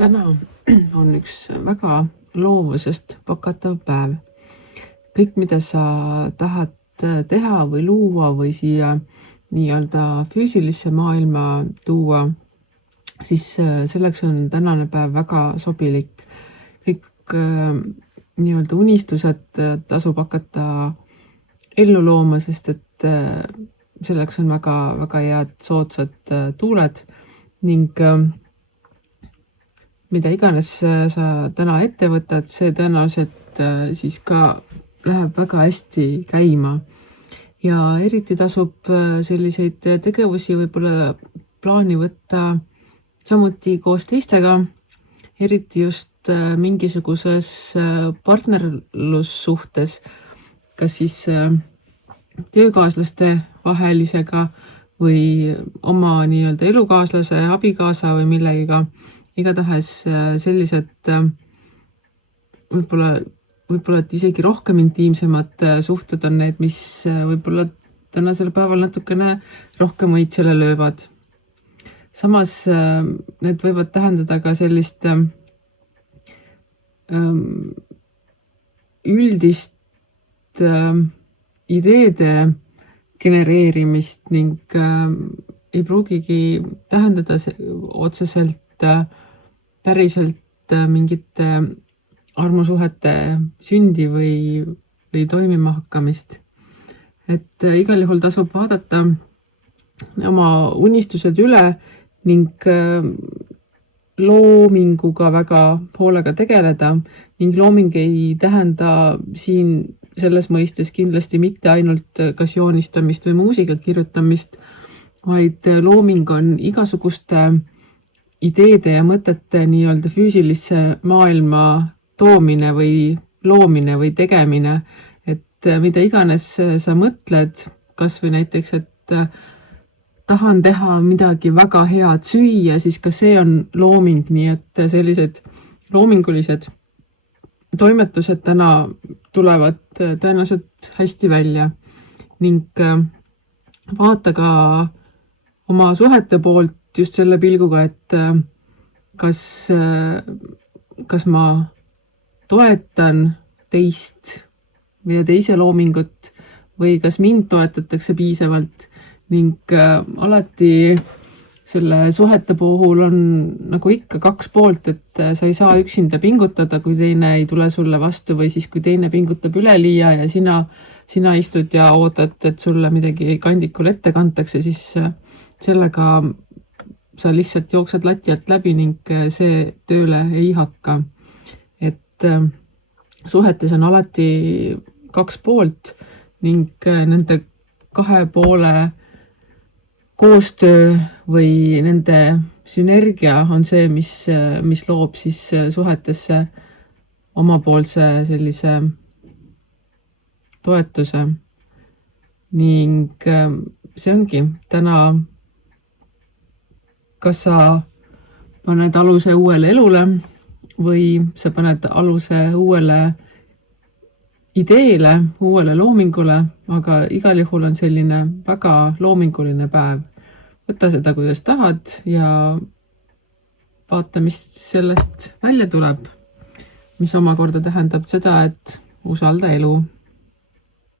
Täna on üks väga loovusest pakatav päev. Kõik, mida sa tahad teha või luua või siia nii-öelda füüsilisse maailma tuua, siis selleks on tänane päev väga sobilik. Kõik nii-öelda unistused tasub hakata ellu looma, sest et selleks on väga, väga head soodsad tuuled ning mida iganes sa täna ette võtad, see tõenäoliselt siis ka läheb väga hästi käima. Ja eriti tasub selliseid tegevusi võib-olla plaani võtta samuti koos teistega, eriti just mingisuguses partnerlussuhtes, kas siis töökaaslaste vahelisega või oma nii-öelda elukaaslase, abikaasa või millegiga. Igatahes sellised võib-olla et isegi rohkem intiimsemad suhted on need, mis võib-olla tänasel päeval natukene rohkem õitsele löövad. Samas need võivad tähendada ka sellist üldist ideede genereerimist ning ei pruugigi tähendada otseselt päriselt mingite armusuhete sündi või toimima hakkamist. Et igal juhul tasub vaadata oma unistused üle ning loominguga väga hoolega tegeleda ning looming ei tähenda siin selles mõistes kindlasti mitte ainult kas joonistamist või muusika kirjutamist, vaid looming on igasuguste ideede ja mõtete nii-öelda füüsilisse maailma toomine või loomine või tegemine, et mida iganes sa mõtled, kas või näiteks, et tahan teha midagi väga head süüa, siis ka see on looming, nii et sellised loomingulised toimetused täna tulevad tõenäoliselt hästi välja ning vaata ka oma suhete poolt just selle pilguga, et kas ma toetan teist või teise loomingut või kas mind toetatakse piisavalt ning alati selle suhete puhul on nagu ikka kaks poolt, et sa ei saa üksinda pingutada, kui teine ei tule sulle vastu või siis kui teine pingutab üleliia ja sina istud ja ootad, et sulle midagi kandikul ette kantakse, siis sellega sa lihtsalt jooksed lati alt läbi ning see tööle ei hakka. Et suhetes on alati kaks poolt ning nende kahe poole koostöö või nende sünergia on see, mis loob siis suhetesse omapoolse sellise toetuse. Ning see ongi täna, kas sa paned aluse uuele elule või sa paned aluse uuele ideele, uuele loomingule, aga igal juhul on selline väga loominguline päev. Võta seda, kuidas tahad ja vaata, mis sellest välja tuleb, mis omakorda tähendab seda, et usalda elu.